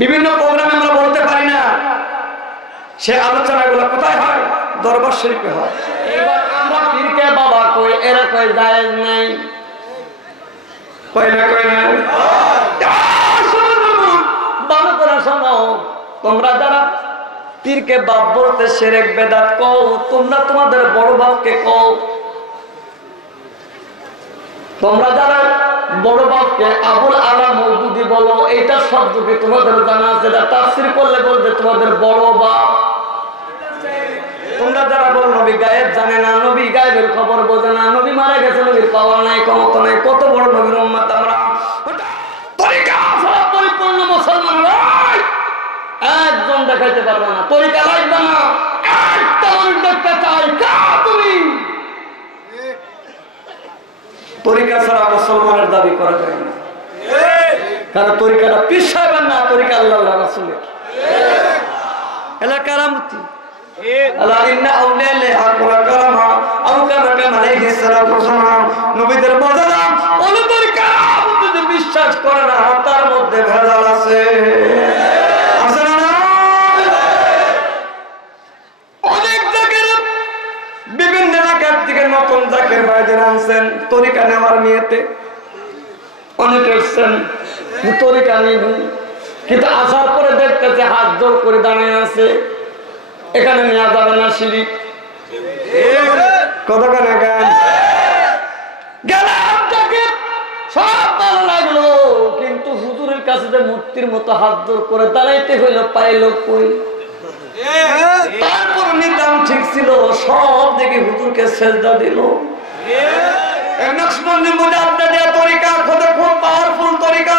বিভিন্ন প্রোগ্রামে আমরা বলতে পারি না, সে আলোচনাগুলো কোথায় হয়? দরবার শরীফে হয়। এবার আমরা পীরকে বাবা কই, এরা কই জায়েজ নাই, কই না কই না। ভালো করে শোনো, তোমরা যারা পীরকে বাপ বলতে শিরক বেদাত কও, তোমরা তোমাদের বড় বাপকে কও। তোমরা যারা বড় বাপকে আবুল আলা মওদুদি বলো, এইটা শব্দ কি তোমাদের জানা আছে? তাফসীর করলে বলবে তোমাদের বড় বাপ। তোমরা যারা বলো নবী গায়েব জানে না, নবী গায়েবের খবর বোঝে না, নবী মারা গেছে, নবীর পাওয়ার নাই, ক্ষমতা নাই, কত বড় নবীর উম্মত আমরা। তরিকা ছাড়া পরিপূর্ণ মুসলমান নয়। একজন দেখাইতে পারবে না, তরিকা লাগবে না, একটা মানুষ দেখতে চাই। তুমি তরিকা ছাড়া মুসলমানের দাবি করা যায় না, কারণ তরিকাটা পীর সাহেবের না, তরিকা আল্লাহ রাসূলের। এলাকার আমতি নবীদের মর্যাদা বিশ্বাস করে না, তার মধ্যে ভেজাল আছে। অনেক জায়গায় বিভিন্ন এলাকার থেকে নতুন জাকের ভাইদের আনছেন তরিকা নেওয়ার নিয়েতে, অনেকে এসছেন তরিকা নিব, কিন্তু আসার পরে দেখতেছে হাত জোর করে দাঁড়িয়ে আছে, এখানে নেওয়া যাবে না, শিরিক। কতক্ষণ গেলাম তাকে সব ভালো লাগলো, কিন্তু হুজুরের কাছে যে মূর্তির মতো হাত জোর করে দাঁড়াইতে হইল, পাইল কই? তারপর নিতাম ঠিক ছিল, সব দেখে হুজুরকে সেজদা দিল। তরিকা খুব পাওয়ারফুল তরিকা,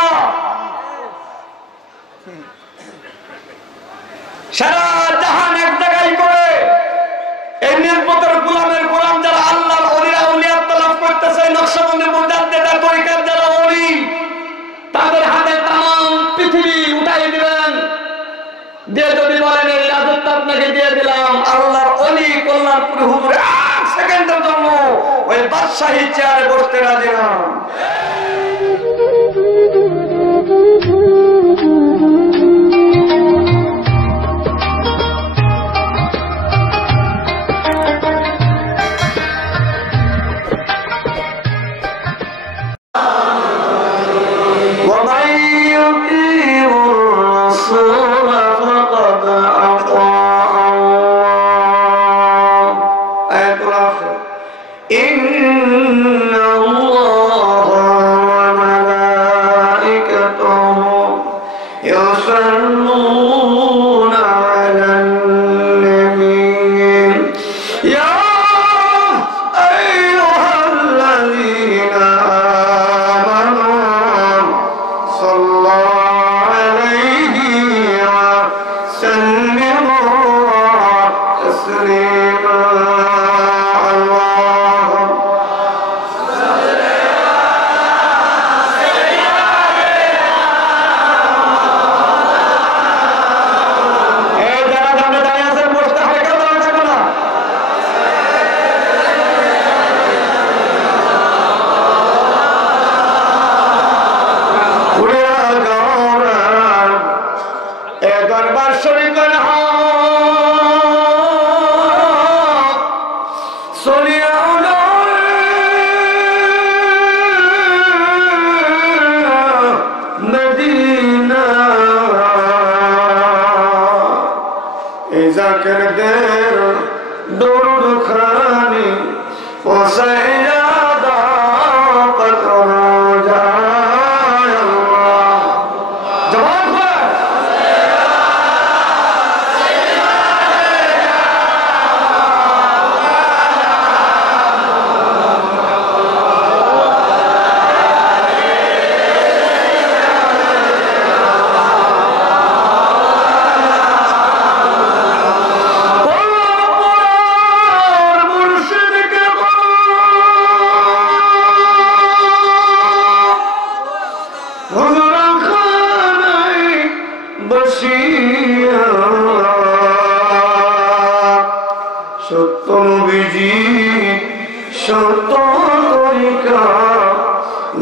সারা জাহান এক জায়গায় করে এই নির্মতের গোলামের গোলাম যারা আল্লাহর ওলিরা আউলিয়া তালাশ করতেছে, নকশবন্দি মুজাদ্দিদের তরিকার যারা ওলি, তাদের হাতে তামাম পৃথিবী উঠাই দিবেন, দিয়ে যদি বলেন এই রাজত্ব আপনাকে দিয়ে দিলাম, আল্লাহর ওলি কল্যাণপুর হুজুর এক সেকেন্ডের জন্য ওই বাদশাহী চেয়ারে বসতে রাজি না।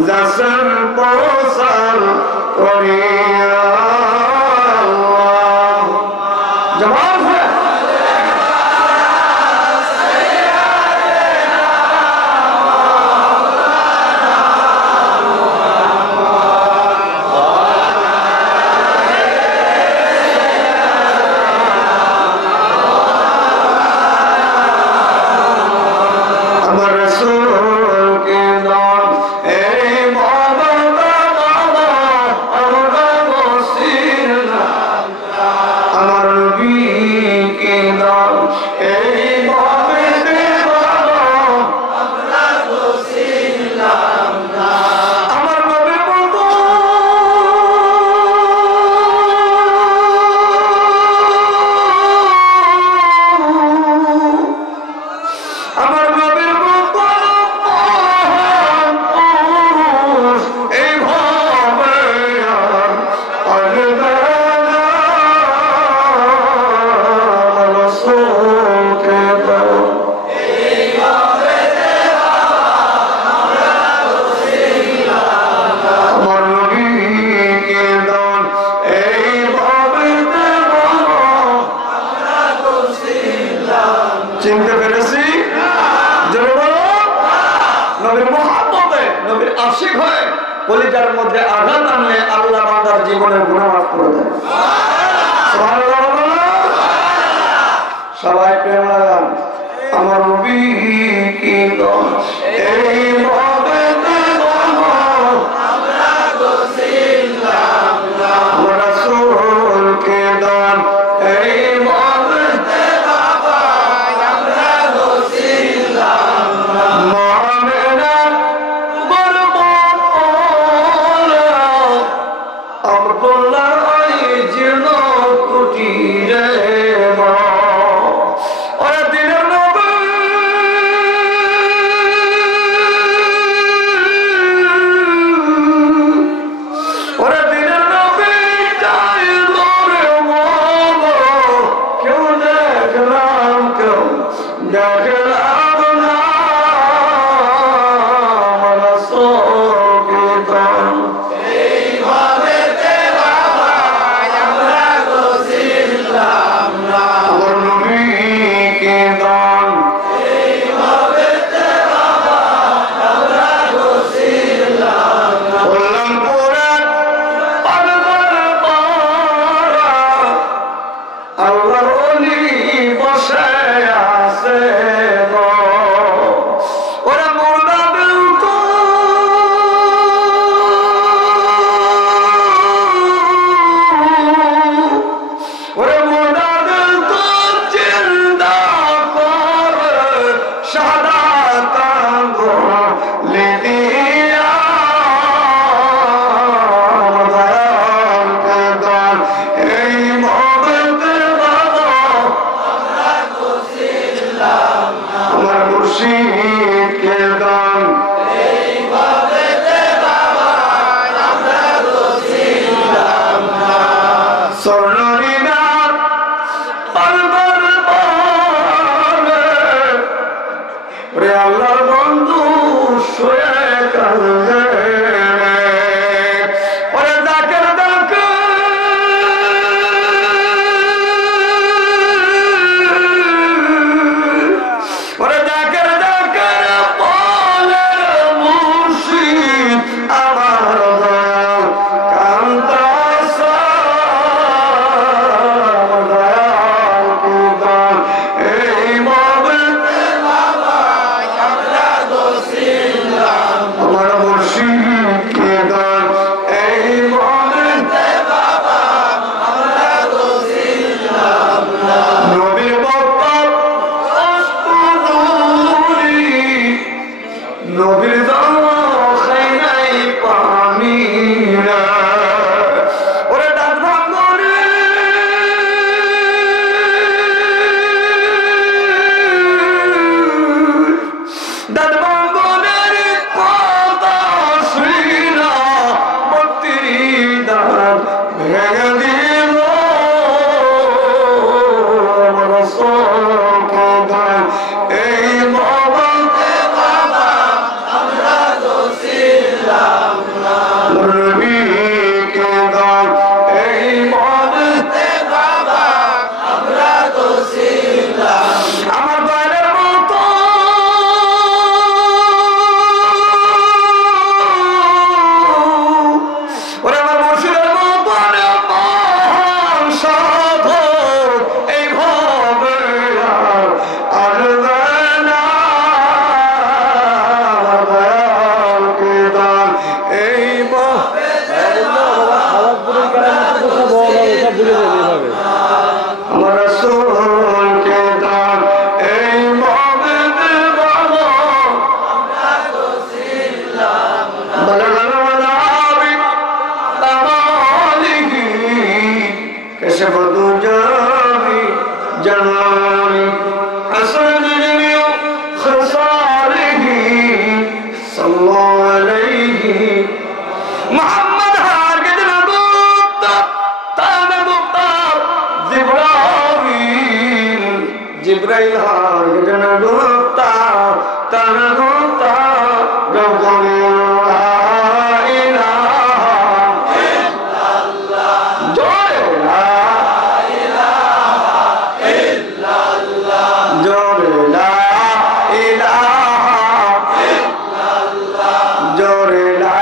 যাচার প্রসার করিয়া রসিক হয়ে কলিজার মধ্যে আঘাত আনলে আল্লাহ বান্দার জীবনের গুনাহ মাফ করে দেয়। সুবহানাল্লাহ। সবাই প্রেম লাগান। আমার নবী কি দন এই মহব্বতে দন আমরা তো ছিলাম না, রাসূল কে দন এই মহব্বতে বাবা আমরা তো ছিলাম না, মনেরা বরবাদ আব্দুল্লাহ এই জীর্ণ কুটিরে জোরে লা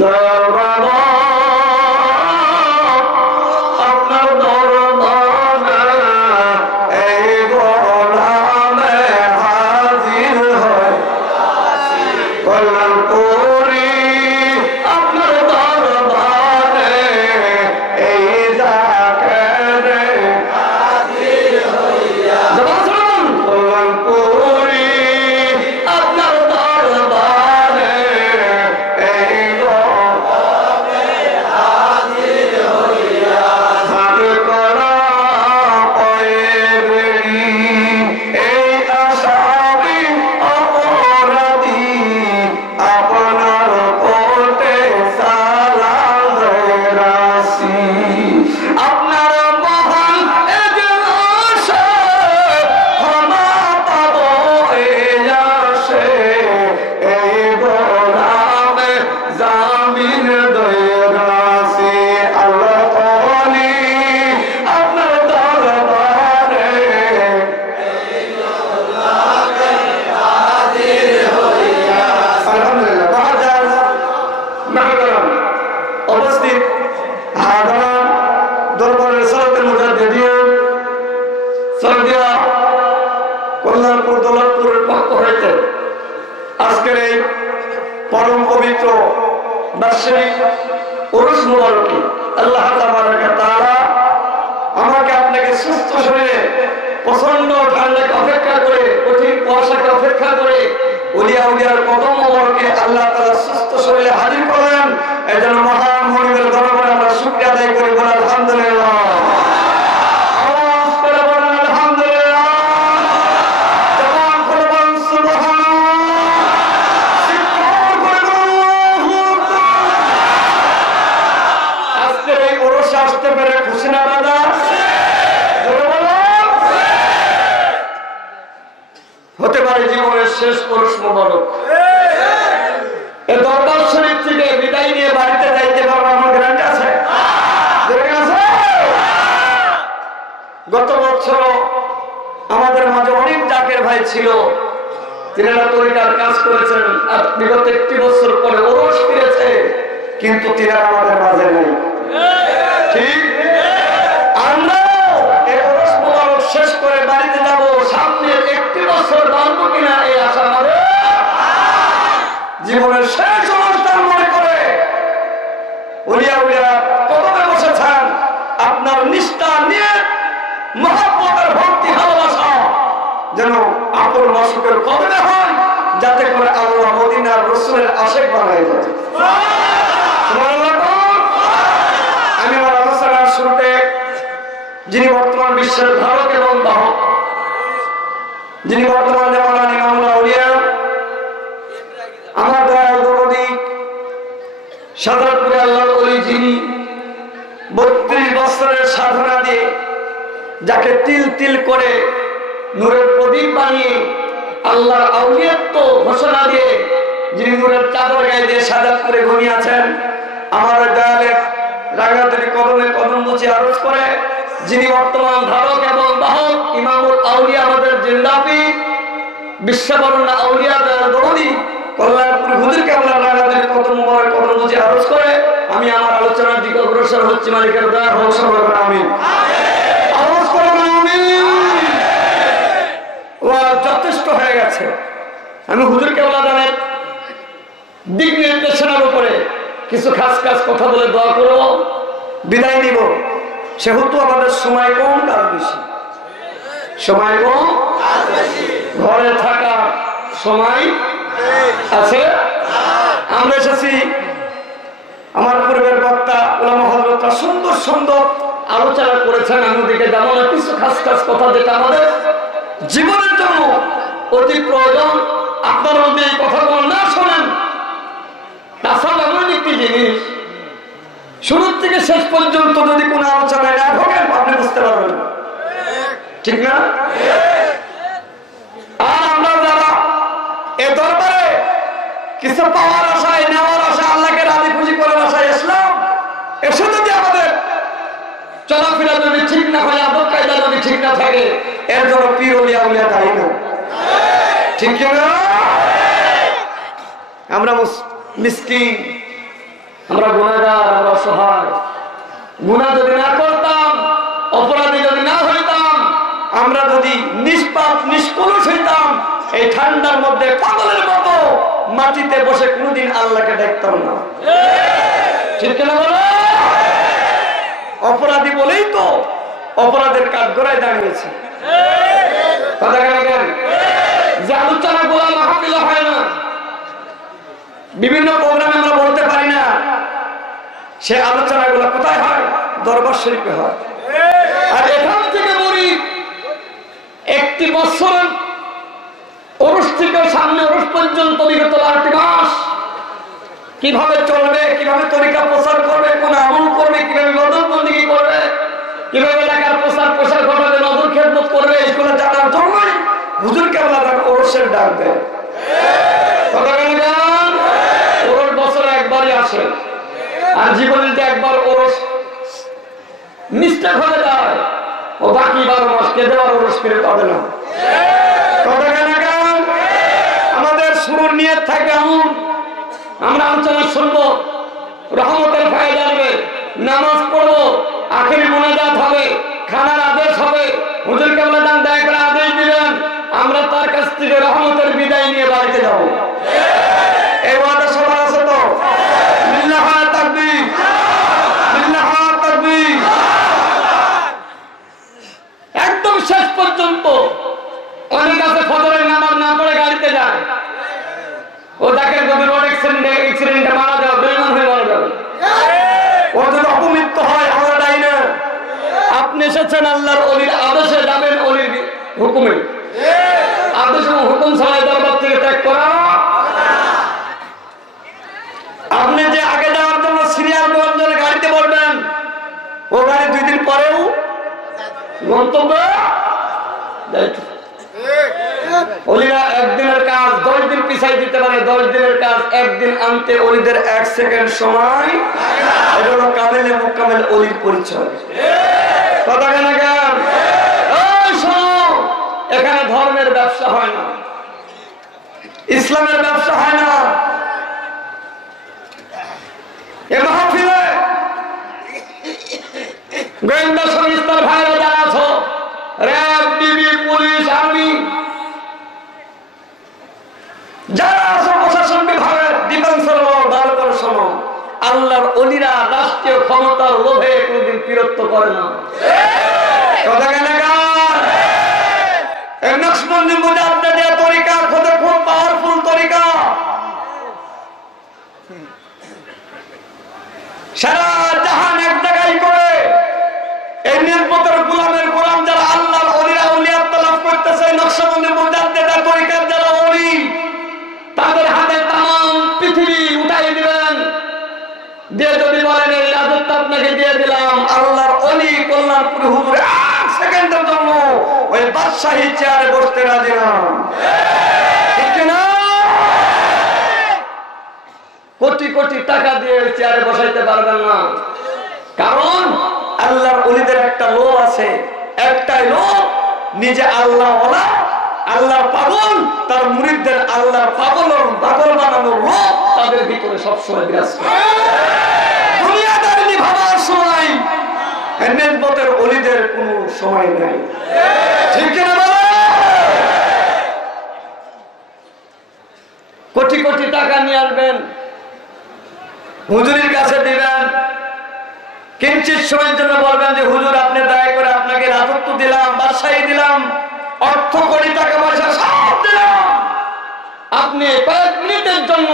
দয়াল বাবা আপনার দরবারে এই গোলামে হাজির হয় কল্যাণপুরী আপনার দরবারে এই জাকেরে হাজির হইয়া কল্যাণপুরী আপনার দরবারে এই গোলামে হাজির হইয়া হাত করা পয়বেরি এই আশাবি অপরাধী আপনার কোটে সালাম রাশি আপনার মহান এজলাসে ক্ষমা পাবো এই আসে এই গোলামে জামিন দয়াসি আল্লাহ তাআলা আপনার দরবারে আলহামদুলিল্লাহ বাহাদার মাহরাম উপস্থিত হাজার দরবারের সালাতের মুজাদ্দিদিন সরদিয়া কল্যাণপুর দৌলতপুরের পক্ষ হইতে আজকের এই পরম পবিত্র বার্ষিক উরুস মুবারকে আল্লাহ তাআলা আমাকে আপনাকে সুস্থ শরীরে প্রচন্ড ঠান্ডাকে অপেক্ষা করে কঠিন কুয়াশাকে অপেক্ষা করে উলিয়া উলিয়ার কদম মোবারকে আল্লাহ তাআলা সুস্থ শরীরে হাজির করেন। এই জন্য মহান মনিবের দরবারে আমরা শুকরিয়া আদায় করি, বলি আলহামদুলিল্লাহ। আওয়াজ করে বলেন আলহামদুলিল্লাহ। জবান খুলে বলেন সুবহানাল্লাহ। চিৎকার করে বলেন আল্লাহু আকবার। আজকের এই উরুসে আসতে পেরে খুশি না দাদা? জোরে বলো। হতে পারে জীবনের শেষ উরুস মুবারক। এই দরবার শরীফ থেকে বিদায় নিয়ে বাড়িতে যাইতে পারবো, আমার গ্যারান্টি আছে? গত বছর আমাদের মাঝে অনেক জাকের ভাই ছিল, তিনারা তরিকার কাজ করেছেন, আর বিগত 1 বছর পরে ওরস ফিরেছে, কিন্তু তিনারা আমাদের মাঝে নেই। ঠিক আমরা এই ওরস মুবারক শেষ করে বাড়িতে যাব, সামনে 1 বছর বাঁচবো কিনা এই আশা আমাদের। জীবনের শেষ অনুষ্ঠান মনে করে উলিয়া উলিয়া কদমে বসেছেন, আপনার নিষ্ঠা নিয়ে মহব্বতের ভক্তি ভালোবাসা যেন আপন মাসুকের কদমে হয়, যাতে করে আল্লাহ মদিনার রাসূলের আশিক বানায় যায়। আমি আমার আলোচনার শুরুতে যিনি বর্তমান বিশ্বের ধারক এবং বাহক, যিনি বর্তমান জামানার ইমামুল আউলিয়া, আমার দয়াল দরদি সাদাতপুরে আল্লাহর ওলি, যিনি 32 বছরের সাধনা দিয়ে যাকে তিল তিল করে নূরের প্রদীপ বানিয়ে আল্লাহর আউলিয়াত্ব ঘোষণা দিয়ে যিনি নূরের চাদর গায়ে দিয়ে সাজাত করে ঘুমিয়েছেন, আমার দয়ালের রাগাতুরি কদমে কদম মুছে আরজ করে যিনি বর্তমান ধারক এবং বাহক ইমামুল আউলিয়া, আমাদের জিন্দাবি বিশ্ববরণ্য আউলিয়া দয়াল দরদি কল্যাণপুর হুজুরকে আমরা রাগাতুরি কদম মুবারক কদম মুছে আরজ করে আমি আমার আলোচনার দিকে অগ্রসর হচ্ছি। মালিকের দয়া হোক সবার উপর আমিন। আওয়াজ করে আমিন। যথেষ্ট হয়ে গেছে। আমি হুজুর কেবলাদানের দিক নির্দেশনার উপরে কিছু খাস খাস কথা বলে দোয়া করবো, বিদায় নিব। সেহেতু আমাদের সময় কম, কাজ বেশি। সময় কম, ঘরে থাকা সময় আছে। আমরা এসেছি, আমার পূর্বের বক্তা উলামা হযরতরা সুন্দর সুন্দর আলোচনা করেছেন। আমি ওদিকে যাবো না, কিছু খাস খাস কথা যেটা আমাদের জীবনের জন্য অতি প্রয়োজন। আপনারা যদি এই কথাগুলো না শোনেন, তাছাড়া এমন একটি জিনিস শুরু থেকে শেষ পর্যন্ত যদি কোনো আলোচনায় না ঢোকেন আপনি বুঝতে পারবেন না, ঠিক না? আর আমরা যারা এ দরবারে কিছু পাওয়ার আশায়, নেওয়ার আশায়, আল্লাহকে রাজি খুশি করার আশায় ইসলাম এসে যদি আমাদের চলাফেরা যদি ঠিক না হয়, আদব কায়দা যদি ঠিক না থাকে, এর জন্য পীর ওলিয়া উলিয়া দায়ী না, ঠিক না? আমরা মিসকিন, আমরা গুনাহগার, আমরা অসহায়। গুনাহ যদি না করতাম, অপরাধী যদি না হইতাম, আমরা যদি নিষ্পাপ নিষ্কলুষ হইতাম, এই ঠান্ডার মধ্যে পাগলের মতো মাটিতে বসে কোনদিন আল্লাহকে দেখতাম না। ঠিক কিনা বলো? অপরাধী বলেই তো অপরাধের কাঠগড়ায় দাঁড়িয়েছে। কথা কেন? যে আলোচনা গুলা মাহফিল হয় না, বিভিন্ন প্রোগ্রামে আমরা বলতে পারি না, সে আলোচনাগুলো কোথায় হয়? দরবার শরীফে হয়। আর এখান থেকে বলি, একটি বছর ওরস থেকে সামনে ওরস পর্যন্ত বিগত 8 মাস কিভাবে চলবে, কিভাবে তরিকা প্রচার করবে, কোন আমল করবে, কিভাবে নজরবন্দি করবে, কিভাবে এলাকার প্রসার ঘটাবে, নজর খেদমত করবে, এগুলো জানার জন্যই হুজুর কেবলা ওরসের ডাক দেয়। কথা কেন জান? ওরস বছরে একবারই আসে, আর জীবনে যে একবার ওরস মিস্টেক হয়ে যায়, ও বাকি 12 মাস কেঁদে আর ওরস ফিরে পাবে না। কথা কেন? আমাদের শুরুর নিয়ত থাকে এমন, আমরা আলোচনা শুনবো, রহমতের ফায়দা আসবে, নামাজ পড়বো, আখেরি মোনাজাত হবে, খানার আদেশ হবে, হুজুর কেবলা দান দয়া করে আদেশ দিবেন, আমরা তার কাছ থেকে রহমতের বিদায় নিয়ে বাড়িতে যাবো। এই ওয়াদা সবার আছে তো? লিল্লাহ তাকবীর, লিল্লাহ তাকবীর। একদম শেষ পর্যন্ত অনেক আছে ফজরের নামাজ না পড়ে গাড়িতে যায়, ও দেখেন যদি রোড অ্যাক্সিডেন্টে মারা যাবে, বেঈমান হয়ে মারা যাবে, ও যদি অপমৃত্যু হয়, আমরা দায়ী না। আপনি এসেছেন আল্লাহর ওলির আদেশে, যাবেন ওলির হুকুমে, আদেশ এবং হুকুম ছাড়া দরবার থেকে ত্যাগ করা। আপনি যে আগে যাওয়ার জন্য সিরিয়াল দেওয়ার জন্য গাড়িতে বলবেন, ও গাড়ি 2 দিন পরেও গন্তব্য। ওলিরা একদিনের কাজ 10 দিন পিছাই দিতে পারে, 10 দিনের কাজ 1 দিন আনতে ওলিদের 1 সেকেন্ড সময়। এটা হলো কামেলে মুকামেল ওলির পরিচয়। কথা কেন? এখানে ধর্মের ব্যবসা হয় না, ইসলামের ব্যবসা হয় না। এ মাহফিলে গোয়েন্দা সংস্থার ভাইরা যারা আছো, র্যাব, ডিবি, পুলিশ, আর্মি, যারা আছো প্রশাসন বিভাগের, ডিফেন্সের লোক, ভালো করে শোনো, আল্লাহর ওলিরা রাষ্ট্রীয় ক্ষমতার লোভে কোনদিন বিরক্ত করে না। কথা কেন? নকশবন্দি মুজাদ্দিদের তরিকা খুব পাওয়ারফুল তরিকা। সারা জাহান এক জায়গায় করে এই নির্মতের গোলামের গোলাম যারা আল্লাহর ওলিরা আউলিয়া তালাশ করতেছে, নকশবন্দি মুজাদ্দিদের তরিকার যারা ওলি, তাদের হাতে তাম পৃথিবী উঠাই দিবেন, দিয়ে যদি বলেন এই রাজত্ব আপনাকে দিয়ে দিলাম, আল্লাহর ওলি কল্যাণপুর হুজুর 1 সেকেন্ডের জন্য ওই বাদশাহী চেয়ারে বসতে রাজি না। ঠিক না? কোটি কোটি টাকা দিয়ে চেয়ারে বসাইতে পারবেন না, কারণ আল্লাহর ওলিদের একটা লোভ আছে, একটাই লোভ, নিজে আল্লাহ ওয়ালা, আল্লাহর পাগল, তার মুরিদদের আল্লাহর পাগল বানানোর লোভ তাদের ভিতরে সবসময় বিরাজ করে। দুনিয়াদারি ভাবার সময় নির্মতের ওলিদের কোনো সময় নাই। ঠিক কিনা বলো? কোটি কোটি টাকা নিয়ে আসবেন, হুজুরের কাছে দিবেন, কিঞ্চিত সময়ের জন্য বলবেন যে হুজুর আপনি দয়া করে আপনাকে রাজত্ব দিলাম, বাদশাহী দিলাম, অর্থ কোটি টাকা পয়সা সব দিলাম, আপনি কয়েক মিনিটের জন্য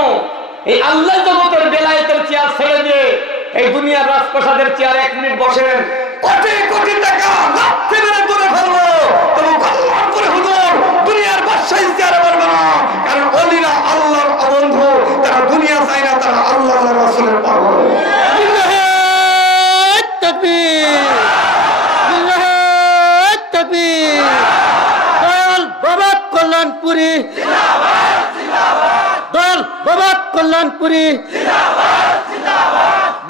এই আল্লাহ জগতের বেলায়েতের চেয়ার ছেড়ে দিয়ে এই দুনিয়ার রাজপ্রাসাদের চেয়ার 1 মিনিট বসেন, কোটি কোটি টাকা লাথি মেরে তুলে ফেলবো, তবু কল্যাণ করে হুজুর দুনিয়ার বাদশাহী চেয়ারে বলবে না, কারণ ওলিরা আল্লাহর বন্ধু, তারা দুনিয়া চায় না, তারা আল্লাহ রাসূলের পাগল। কল্যাণপুরী দল বাবা কল্যাণপুরী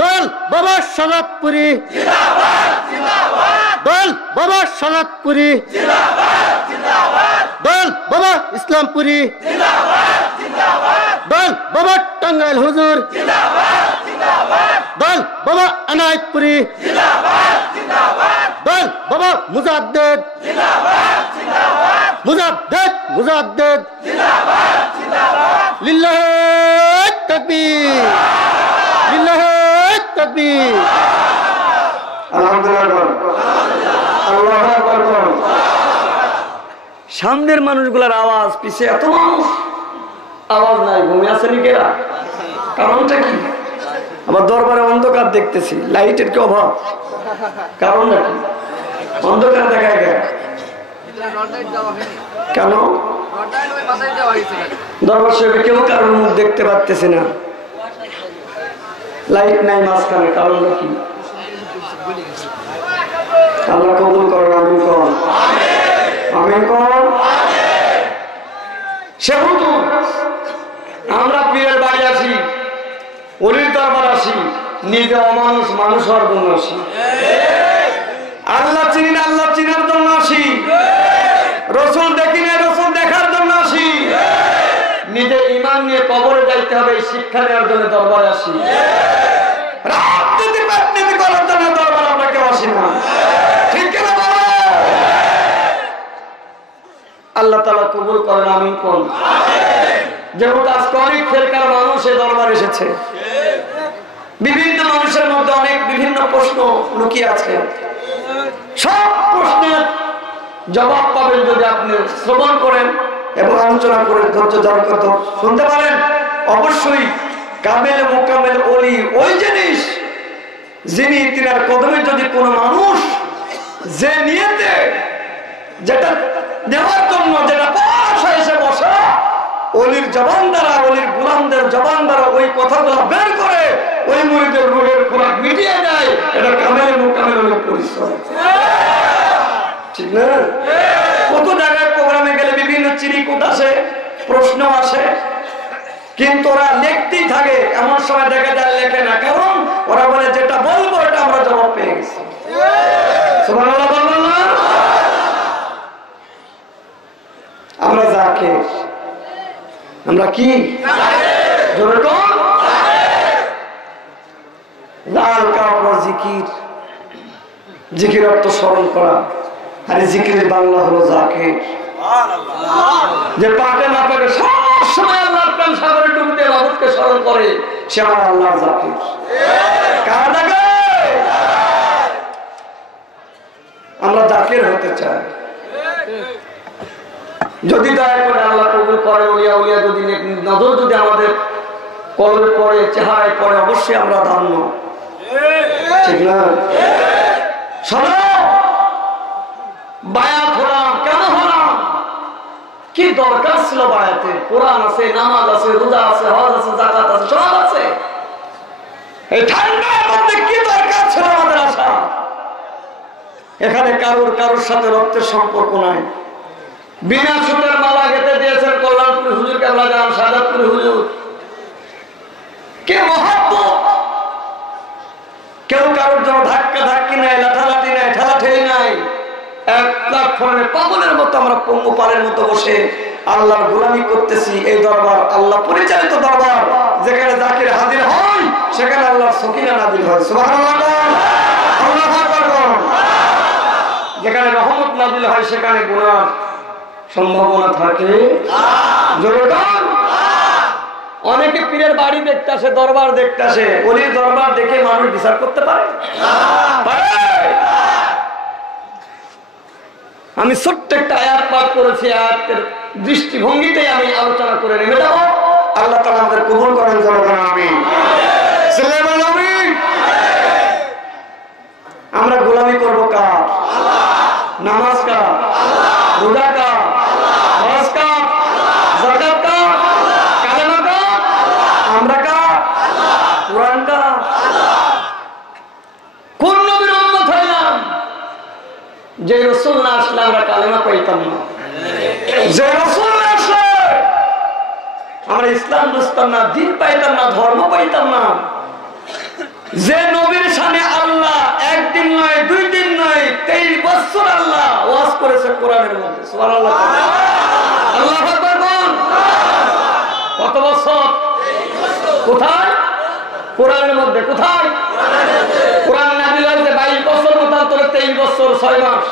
দল বাবা সনাতপুরী দল বাবা সনাতপুরী দল বাবা ইসলামপুরী দল বাবা টাঙ্গাইল হুজুর এনায়েতপুরি বল বাবা মুজাদ্দেদ মুজাদ্দেদ মুজাদ্দেদ লিল্লাহে তাকবীর লিল্লাহে তাকবীর। সামনের মানুষগুলোর আওয়াজ, পিছে এত মানুষ, আওয়াজ নাই, ঘুমিয়ে আছে নিকেরা, কারণটা কি? আমার দরবারে অন্ধকার দেখতেছি, লাইটের কি অভাব? কারণটা কি? অন্ধকার দেখায় কেন? দরবার সাহেবে কেউ কারোর মুখ দেখতে পারতেছে না, লাইট নাই মাঝখানে, কারণটা কি? আল্লাহ কবুল করেন, আমিন কর, আমিন কর। সেহেতু আমরা পীরের বাড়ি আসি, অলির দরবার আসি, নিজে অমানুষ মানুষ হওয়ার জন্য আসি। আল্লাহ চিনি না, আল্লাহ চিনার জন্য আসি। রসুল দেখি না, রসুল দেখার জন্য আসি। নিজে ইমান নিয়ে কবরে যাইতে হবে এই শিক্ষা নেওয়ার জন্য দরবারে আসি। রাজনীতি রাজনীতি করার জন্য দরবার আমরা কেউ আসি না, ঠিক কিনা বলো? আল্লাহ তাআলা কবুল করেন, আমিন কোন। যেহেতু আজকে অনেক ফেরকার মানুষ এই দরবার এসেছে, বিভিন্ন মানুষের মধ্যে অনেক বিভিন্ন প্রশ্ন লুকিয়ে আছে। সব প্রশ্নের জবাব পাবেন যদি আপনি শ্রবণ করেন এবং আলোচনা করে ধৈর্য ধারণ করতে শুনতে পারেন। অবশ্যই কামেল মোকামেল ওলি ওই জিনিস যিনি তিনার কদমে যদি কোনো মানুষ যে নিয়েতে যেটা দেওয়ার জন্য যেটা পাশে এসে বসে, অলির জবান দ্বারা, অলির গোলামদের জবান দ্বারা ওই কথাগুলো বের করে ওই মুরিদের রুহের খোরাক মিটিয়ে দেয়, এটা কামেল মোকামেল ওলির পরিচয়, ঠিক না? কত জায়গায় প্রোগ্রামে গেলে বিভিন্ন চিরিকুট আসে, প্রশ্ন আসে, কিন্তু ওরা লিখতেই থাকে। এমন সময় দেখা যায় লেখে না, কারণ ওরা বলে যেটা বলবো এটা আমরা জবাব পেয়ে গেছি। সুবহানাল্লাহ বলবেন না? আমরা যাকে আমরা কি জোরে কোন লাল কাপড় জিকির, জিকির অর্থ স্মরণ করা, আর জিকিরের বাংলা হলো জাকির। যে পাকে না পাকে সবসময় আল্লাহর প্রেম সাগরে ডুব দিয়ে মাবুদকে স্মরণ করে, সে আমার আল্লাহর জাকির। কার জাকির? আমরা জাকির হতে চাই। যদি দয়া করে আল্লাহ কবুল করে, ওলিয়া উলিয়া যদি নজর যদি আমাদের কলমে পড়ে, চেহারায় পড়ে, অবশ্যই আমরা ধন্য, ঠিক না? শোনো, বায়াত হলাম, কেন হলাম? কি দরকার ছিল বায়াতে? কোরআন আছে, নামাজ আছে, রোজা আছে, হজ আছে, যাকাত আছে, সব আছে। এই ঠান্ডার মধ্যে কি দরকার ছিল আমাদের আসা? এখানে কারোর সাথে রক্তের সম্পর্ক নাই। বিনা সুতের মালা গেতে দিয়েছেন কল্যাণপুর হুজুর, কেবলা যান সাদাতপুর হুজুর। কে মহাব্বত! কেউ কারোর জন্য ধাক্কা ধাক্কি নাই, লাঠালাঠি নাই, ঠেলাঠেলি নাই। এক প্ল্যাটফর্মে পাগলের মতো আমরা পঙ্গপালের মতো বসে আল্লাহর গোলামি করতেছি। এই দরবার আল্লাহ পরিচালিত দরবার, যেখানে জাকির হাজির হয় সেখানে আল্লাহর সকিনা নাজিল হয়। সুবহানাল্লাহ, আল্লাহু আকবার। যেখানে রহমত নাজিল হয় সেখানে গুনাহ সম্ভাবনা থাকে। অনেকে পীরের বাড়ি দেখতে আসে, দরবার দেখতে আসে, অলির দরবার দেখে মানুষ বিচার করতে পারে? আমি ছোট্ট একটা আয়াত পাঠ করেছি, আয়াতের দৃষ্টিভঙ্গিতে আমি আলোচনা করে নেমে যাবো। আল্লাহ তাআলা আমাদের কবুল করেন, আমিন। আমরা গোলামি করবো কার? নামাজ কার? রোজা কার? হজ কার? যাকাত কার? কালেমা কার? আমরা কার? কোরআন কার? কোন নবীর উম্মত হইলাম? যে রাসূল না আসলে আমরা কালেমা পাইতাম না। যে রাসূল না আসলে আমরা ইসলাম বুঝতাম না, দ্বীন পাইতাম না, ধর্ম পাইতাম না। যে নবীর সামনে আল্লাহ একদিন নয়, 2 দিন নয়, 23 বছর আল্লাহ ওয়াজ করেছে কোরআনের মধ্যে। সুবহানাল্লাহ, আল্লাহু আকবার। কত বছর? কোথায়? কোরআনের মধ্যে। কোথায়? কোরআন নাযিল হয়েছে 22 বছর মতান্তরে 23 বছর 6 মাস,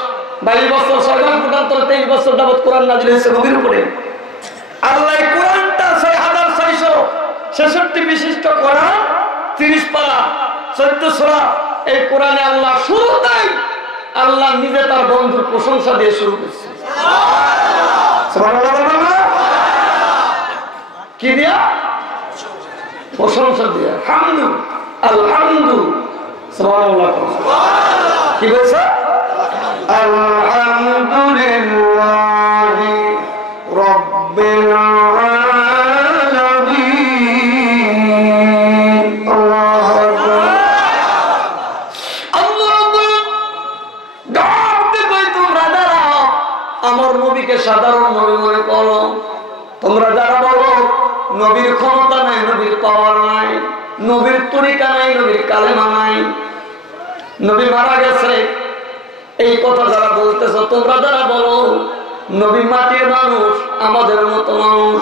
22 বছর 6 মাস মতান্তরে 23 বছর যাবত কোরআন নাযিল হয়েছে নবীর উপরে। আল্লাহ কোরআনটা 6666 বিশিষ্ট কোরআন, 30 পারা 14 সূরা। এই কোরআনে আল্লাহ শুরুতেই আল্লাহ নিজে তার বন্ধুর প্রশংসা দিয়ে শুরু করছে। সুবহানাল্লাহ। কি দিয়া? প্রশংসা দিয়া। হামদু আলহামদু। সুবহানাল্লাহ। কি বলছে? আলহামদুলিল্লাহি রাব্বিল আলামিন। আল্লাহু আকবার। আমার নবীকে সাধারণ নবী মনে করো, তোমরা যারা বলো নবীর ক্ষমতা নাই, নবীর পাওয়ার নাই, নবীর তরিকা নাই, নবীর কালেমা নাই, নবী মারা গেছে, এই কথা যারা বলতেছ, তোমরা যারা বলো নবী মাটির মানুষ, আমাদের মতো মানুষ,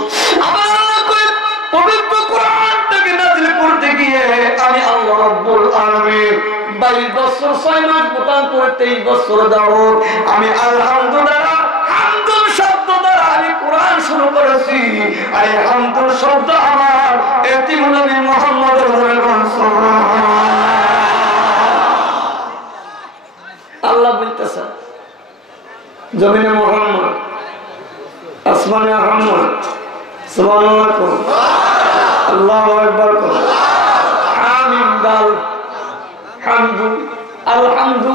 পবিত্র কোরআনটাকে নাযিল করতে গিয়ে আমি আল্লাহ রাব্বুল আলামিন 22 বছর 6 মাস মতান্তরে 23 বছর যাবত আমি আলহামদুলিল্লাহ হামদুল শব্দ দ্বারা আমি কোরআন শুরু করেছি। আর এই হামদুল শব্দ আমার এতিম নবী মুহাম্মদের আল্লাহ বলতেছে, জমিনে মুহাম্মদ, আসমানে আহমদ, সুবহানাল্লাহ, আল্লাহু আকবার। হামিদ দাল হামদু আলহামদু,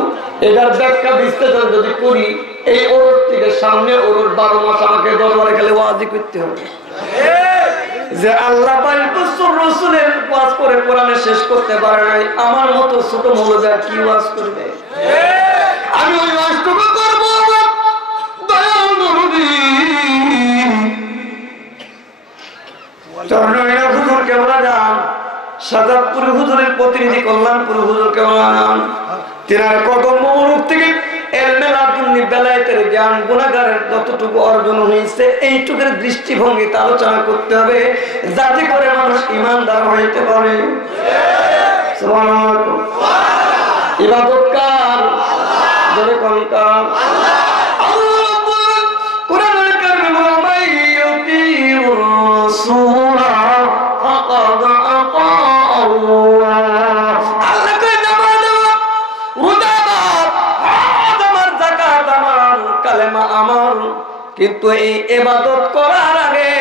এটার ব্যাখ্যা বিশ্লেষণ যদি করি, এই ওরস থেকে সামনে ওরস 12 মাস আমাকে দরবারে গেলে ওয়াজি করতে হবে যে আল্লাহ 22 বছর রাসূলের ওয়াজ করে কোরআনে শেষ করতে পারে নাই, আমার মতো ছোট মৌলভী কি ওয়াজ করবে? আমি ওই ওয়াজটুকু করব দয়াল নবী চরণে হুজুর কেবলা যান, সাজাদপুর হুজুরের প্রতিনিধি কল্যাণপুর হুজুর কেবলা যান, তিনার কদম মুবারক থেকে ইলমে লাদুন্নি বেলায়েতের জ্ঞান গুনাহগারের যতটুকু অর্জন হয়েছে এইটুকুর দৃষ্টিভঙ্গিতে আলোচনা করতে হবে, যাতে করে মানুষ ঈমানদার হইতে পারে। সুবহানাল্লাহ। ইবাদত কার? জোরে কোন কার? কোরআনুল কারীম মাইয়ুতিউর রাসূলা ফাকাদ আতা আল্লাহ। আল্লাহ কই নামাজ রোজা আমার, যাকাত আমার, কালেমা আমার, কিন্তু এই ইবাদত করার আগে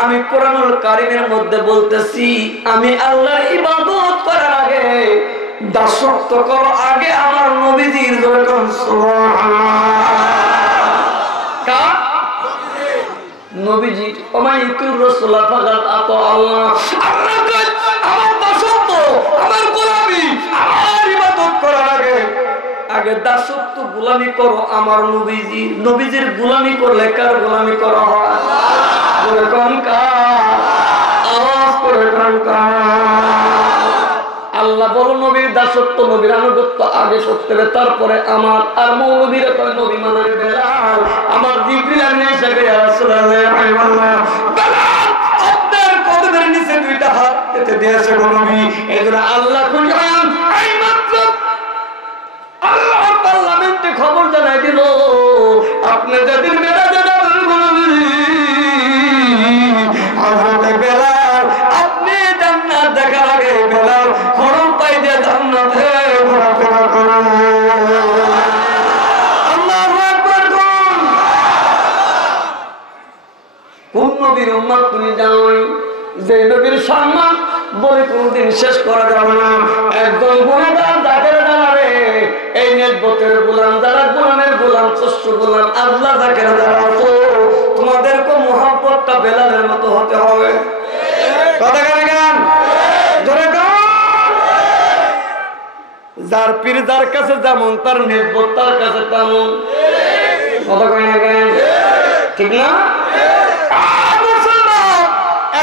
আমি কোরআনুল কারীমের মধ্যে বলতেছি, আমি আল্লাহর ইবাদত করার আগে দাসত্ব করো আগে আমার নবীজির। জোরে কোন সুবহানাল্লাহ। নবীজি ওমাইতুর রাসূলা ফাকাদ আতা আল্লাহ। আল্লাহ কই আমার দাসত্ব, আমার গোলামি, আমার ইবাদত করার আগে দাসত্ব গোলামি করো আমার নবীজি। নবীজির গোলামি করলে কার গোলামি করা হয়? বলে কোন কার? আওয়াজ করে কোন কার? আল্লাহ বলো নবীর দাসত্ব, নবীর আনুগত্য আগে করতে হবে, তারপরে আমার। আর মৌলবীরা কয় নবী মানার বেলাল, আমার জিবরিল এসে গিয়ে ইয়া রাসূলুল্লাহ বেলাল আপনার কদমের নিচে দুইটা হাত পেতে দিয়েছে গো নবী। এজন্য আল্লাহ কই এই মাত্র আল্লাহর পার্লামেন্টে খবর জানাই দিল, আপনি যেদিন মেরাজে যাবেন গো নবী, হযরত বেলাল আপনি জান্নাত দেখার আগে বেলাল খরম পাই দিয়ে জান্নাতে ঘোরাফেরা করুন। আল্লাহু আকবার। কোন নবীর উম্মত তুমি জানোই যে নবীর সম্মান বলে কোনদিন শেষ করা যাবে না। একজন গুনাহগার জাকের জানাবে, এই নেসবতের গোলাম যারা, গোলামের গোলাম, চষ্ট গোলাম, আল্লাহ জাকের যারা আছো, তোমাদেরকে মুহাব্বতটা বেলালের মতো হতে হবে। কথা গান ধরে যার পীর যার কাছে যেমন তার নেসবত তার কাছে তেমন। কথা কয় না কেন? ঠিক না?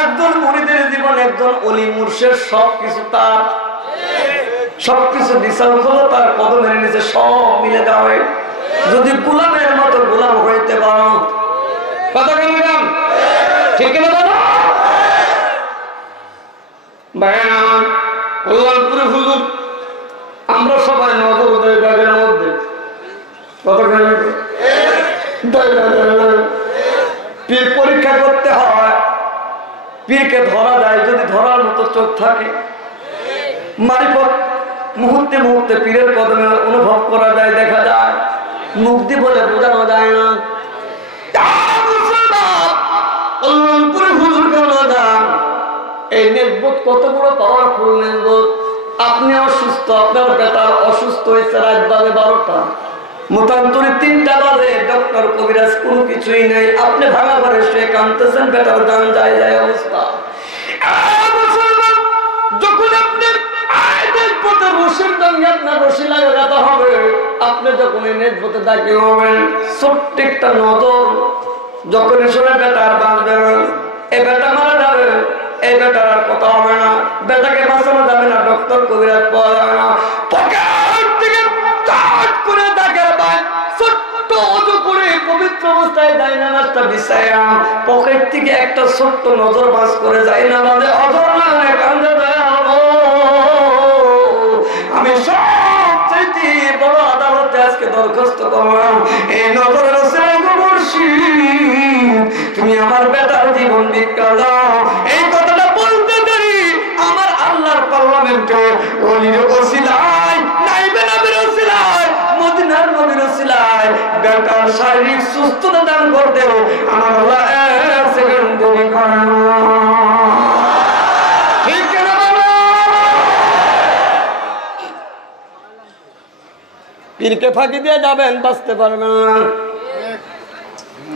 একজন মুরিদের জীবন, একজন ওলি মুর্শিদ সবকিছু তার, সবকিছু বিচার হলো তার কদমের নিচে সব মিলে যাবে যদি গোলামের মতো গোলাম হইতে পারো। কথা কেন গান ঠিক না? বলো কল্যাণপুরে হুজুর আমরা সবাই নজর দেয় ব্যাগের মধ্যে পীর পরীক্ষা করতে হয়, পীরকে ধরা যায় যদি ধরার মতো চোখ থাকে। মারিফত মুহূর্তে মুহূর্তে পীরের কদমে অনুভব করা যায়, দেখা যায়, মুক্তি বলে বোঝানো যায় না। এই নেজবত কত বড় পাওয়ারফুল নেজবত। আপনি অসুস্থ, আপনার বেটার অসুস্থ হয়েছে রাত বাজে 12টা, মতান্তরে 3টা বাজে, ডক্টর কবিরাজ কোনো কিছুই নেই, আপনি ভাঙা ঘরে শুয়ে কাঁদতেছেন, বেটার গান যায় যায় অবস্থা। যখন আপনি আপনি যখন এই নেজবতে দাখিল হবেন, ছোট্ট একটা নজর যখন শুনে বেটার বাঁচবেন, এই বেটা মারা যাবে, এই বেটার আর কথা হবে না, বেটাকে বাঁচানো যাবে না, ডক্টর কবিরাজ পাওয়া যাবে না। পকেট থেকে চাট করে দেখে ছোট্ট অজু করে পবিত্র অবস্থায় যায় না, নাস্তা বিছায়া পকেট থেকে একটা ছোট্ট নজর বাস করে যায় না, মানে অজর না কান্দে দেয়। আমি সবচেয়ে বড় আদালতে আজকে দরখাস্ত করলাম, এই নজরের তুমি আমার বেটার জীবন ভিক্ষা দাও। এই কথাটা বলতে দেরি আমার আল্লাহর পার্লামেন্টে ওলির ওসিলায়, নাইবে নবীর ওসিলায়, মদিনার নবীর ওসিলায় বেটার শারীরিক সুস্থতা দান করতে আমার আল্লাহ 1 সেকেন্ড দেরি করে না। ঠিক না বাবা? পীরকে ফাঁকি দিয়ে যাবেন, বাঁচতে পারবেন না।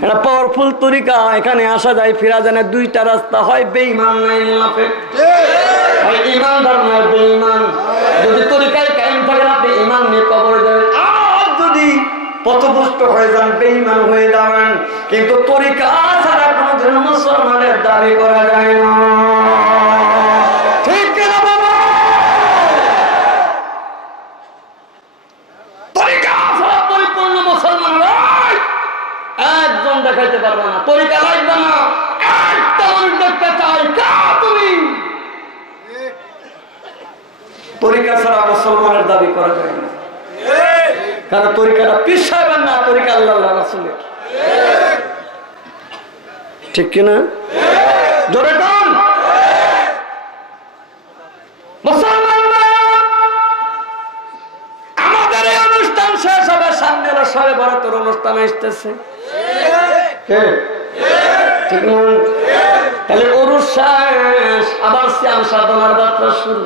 এটা পাওয়ারফুল তরিকা, এখানে আসা যায় ফেরা যায় না। 2টা রাস্তা, হয় বেঈমান নাই মুনাফিক, হয় ঈমানদার নাই বেঈমান। যদি তরিকায় কায়েম থাকেন আপনি ঈমান নিয়ে কবরে যাবেন, আর যদি পথভ্রষ্ট হয়ে যান বেঈমান হয়ে যাবেন। কিন্তু তরিকা ছাড়া কোনোদিন মুসলমানের দাবি করা যায় না। ঠিক কিনা বাবা? তরিকা ছাড়া পরিপূর্ণ মুসলমান একজন দেখাইতে পারবে না, তরিকা লাগবে না, একটা মানুষ দেখতে চাই তুমি। তরিকা ছাড়া মুসলমানের দাবি করা যায় না, কারণ তরিকাটা পীর সাহেবের না, তরিকা আল্লাহ রাসূলের। ঠিক কিনা? জোরে কোন মুসলমান? আমাদের এই অনুষ্ঠান শেষ হবে, সামনে হলো শবে বরাতের অনুষ্ঠান আসতেছে। ঠিক না? তাহলে ওরুস শেষ, আবার শ্যাম সাধনার যাত্রা শুরু।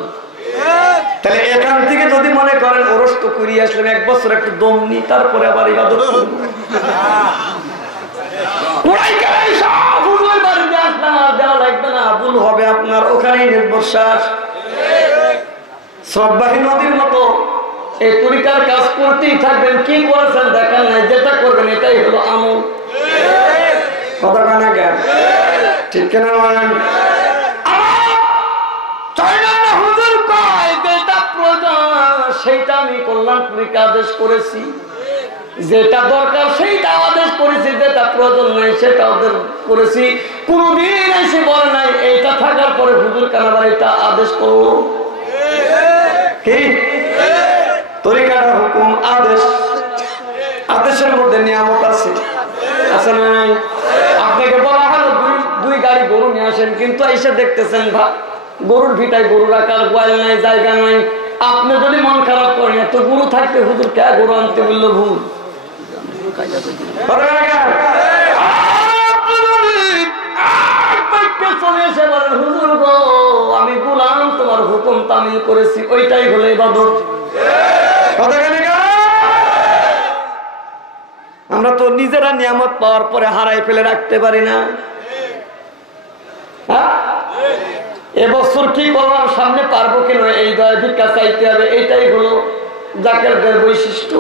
তাহলে এখান থেকে যদি মনে করেন ওরস তো করিয়ে আসলেন, 1 বছর একটু দম নি, তারপরে আবার ইবাদত করব। দেওয়া লাগবে না, ভুল হবে আপনার, ওখানেই নির্ভরশ্বাস। শ্রদ্ধাহী নদীর মতো এই তরিকার কাজ করতেই থাকবেন। কি করেছেন দেখেন নাই, যেটা করবেন এটাই হলো আমল। কথা কানা জ্ঞান, ঠিক কিনা বলেন? সেইটা আমি কল্যাণপুরীকে আদেশ করেছি, যেটা দরকার সেইটা আদেশ করেছি, যেটা প্রয়োজন নাই সেটা আদেশ করেছি। কোনদিন এসে বলে নাই এইটা থাকার পরে হুজুর কানাবার এটা আদেশ করলো। কি তরিকাটা হুকুম, আদেশ, আদেশের মধ্যে নিয়ামত আছে, আছে না নাই? আপনাকে বলা হলো 2 গাড়ি গরু নিয়ে আসেন, কিন্তু এসে দেখতেছেন গরুর ভিটায় গরু রাখার গোয়াল নাই, জায়গা নাই। আপনি যদি মন খারাপ করেন, এত গরু থাকতে হুজুর কে গরু আনতে বললো, ভুল। চলে এসে বলেন হুজুর গো আমি গোলাম, তোমার হুকুম তামিল করেছি, ওইটাই হলো ইবাদত। আমরা তো নিজেরা নিয়ামত পাওয়ার পরে হারাই ফেলে রাখতে পারি না। এবছর কি বললাম, সামনে পারবো কিনা এই দয়া ভিক্ষা চাইতে হবে, এইটাই হলো জাকেরদের বৈশিষ্ট্য।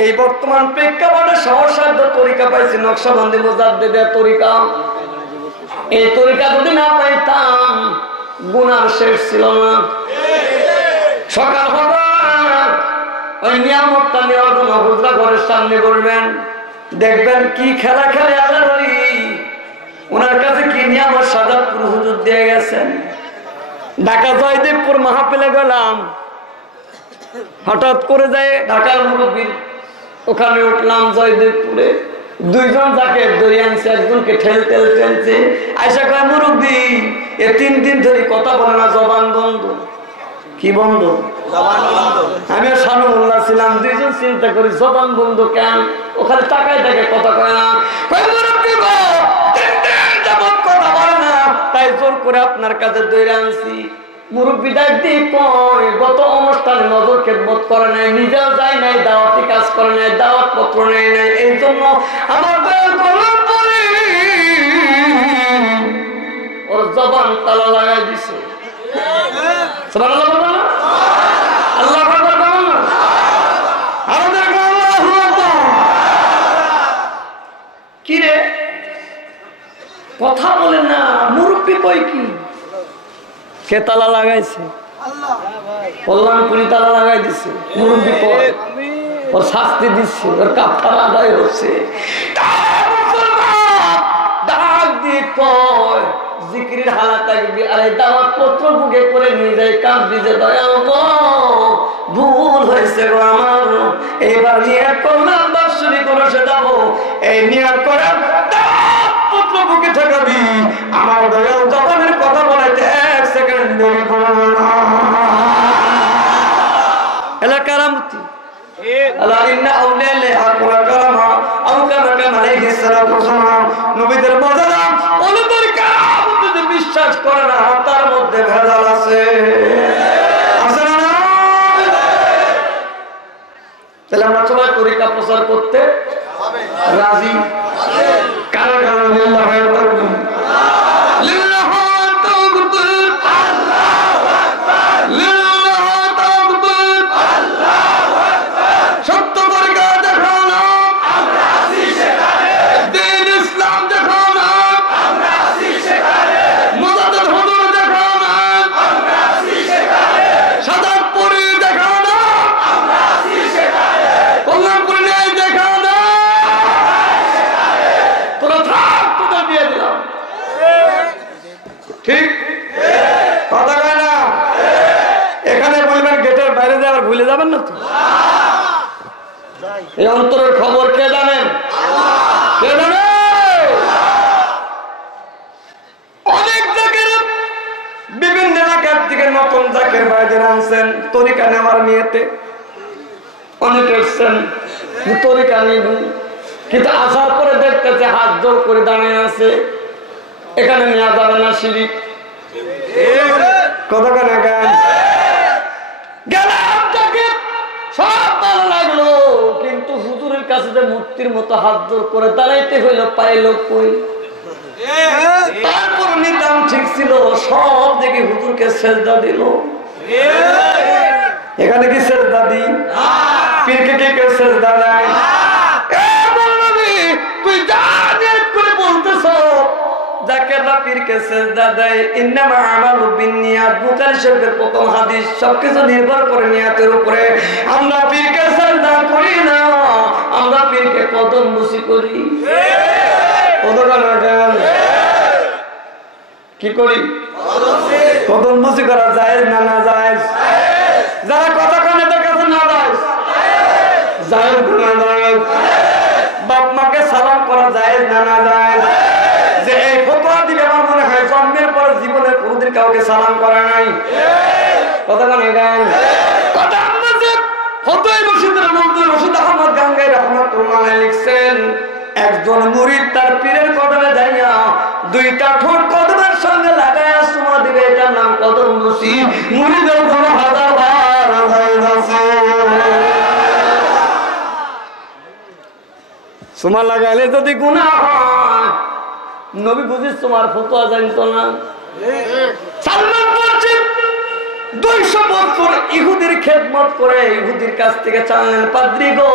এই বর্তমান প্রেক্ষাপটে সহসাধ্য তরিকা পাইছি, নকশাবন্দি মুজাদ্দিদের তরিকা। এই তরিকা যদি না পাইতাম গুনার শেষ ছিল না। সকাল হবে ওই নিয়ামতটা নেওয়ার জন্য হুজরা ঘরের সামনে করবেন, দেখবেন কি খেলা খেলে আল্লাহর ওলি ওনার কাছে কি নিয়ে আমার সাজাদপুর হুজুর দিয়ে গেছেন। ঢাকা জয়দেবপুর মাহফিলে গেলাম, হঠাৎ করে যায় ঢাকার মুরব্বীর ওখানে উঠলাম জয়দেবপুরে। দুইজন যাকে ধরে আনছে, একজনকে ঠেলছে। আয়সা কয় মুরব্বী এ 3 দিন ধরে কথা বলে না, জবান বন্ধ। কি বন্ধ? আমিও সানুল্লাহ ছিলাম, দুইজন চিন্তা করি জবান বন্ধ কেন? ওখানে তাকায় থাকে, কথা কয় না। কথা বলে না, তাই জোর করে আপনার কাছে ধরে আনছি। মুরব্বী ডাক দিয়ে কয় গত অনুষ্ঠানে নজর খেদমত করে নাই, নিজেও যায় নাই, দাওয়াতি কাজ করে নাই, দাওয়াত পত্র নেয় নাই, এই জন্য আমার ওর জবান তালা লাগাই দিছে। কিরে কথা বলে না, মুরব্বী কই কি? কে তালা লাগাইছে? কল্যাণপুরি তালা লাগাই দিছে। মুরব্বী কয় ওর শাস্তি দিচ্ছে, ওর কাফারা আদায় হচ্ছে। ডাক দিয়ে কয় জিকিরের হালা থাকবি, আর এই দাওয়াত পত্র বুকে করে নিয়ে যায়, কাঁদবি যে দয়াল গো ভুল হয়েছে গো আমার, এইবার নিয়াত করলাম বাৎসরিক অনুষ্ঠানে যাবো, এই নিয়াত করে দাওয়াত পত্র বুকে ঠেকাবি, আমার দয়াল জবানের কথা বলাইতে 1 সেকেন্ড দেরি করবে না। এলাকার আমতি বিশ্বাস করে না, তার মধ্যে ভেজাল আছে। তাহলে আমরা সবাই তরিকা প্রচার করতে রাজি। কারণ ভুলে যাবেন না তো? এই অন্তরের খবর কে জানেন? কে জানে? অনেক জায়গায় বিভিন্ন এলাকার থেকে নতুন জাকের বাইদের আনছেন তরিকা নেওয়ার নিয়েতে, অনেক এসছেন তরিকা নিব, কিন্তু আসার পরে দেখতেছে হাত জোর করে দাঁড়িয়ে আছে, এখানে নেওয়া যাবে না শিরিক। কথা কেন গেলাম সব ভালো লাগলো, কিন্তু হুজুরের কাছে যে মূর্তির মতো হাত জোর করে দাঁড়াইতে হইল, পাইল কই? তারপর নিতাম ঠিক ছিল, সব দেখি হুজুরকে সেজদা দিল। এখানে কি সেজদা দিই? পীরকে কে কেউ সেজদা দেয়? তুই জানিস করে বলতেছ জাকেররা পীরকে সেজদা দেয়, ইন্নামা আমালু বিন্নিয়াত, বুখারী শরীফের প্রথম হাদিস। সবকিছু নির্ভর করে নিয়াতের উপরে। আমরা পীরকে সেজদা করি না, আমরা পীরকে কদম বুসি করি। কি করি? কদম বুসি করা জায়েজ না না জায়েজ? যারা কথা কানে দেখাচ্ছে না জায়েজ, জায়েজ না জায়েজ? বাপ মাকে সালাম করা জায়েজ না না জায়েজ? যে এই ফতোয়া দিলে আমার মনে হয় জন্মের পর জীবনে কোনদিন কাউকে সালাম করা নাই। কথা কানে গান কথা আমাদের ফতোয়া মসজিদের মধ্যে রশিদ আহমদ গাঙ্গাই রাহমাতুল্লাহ লিখছেন, একজন মুরিদ তার পীরের কদমে যাইয়া 2টা ঠোঁট কদমের সঙ্গে লাগায়া সুমা দিবে, এটার নাম কদম বুসি। মুরিদের কোন 1000 বার আছে সুমা লাগাইলে যদি গুনাহ হয়, নবী বুঝিস তোমার ফতোয়া জানতো না? সালমান বলছে 200 বছর ইহুদির খেদমত করে ইহুদির কাছ থেকে চাইলেন, পাদ্রী গো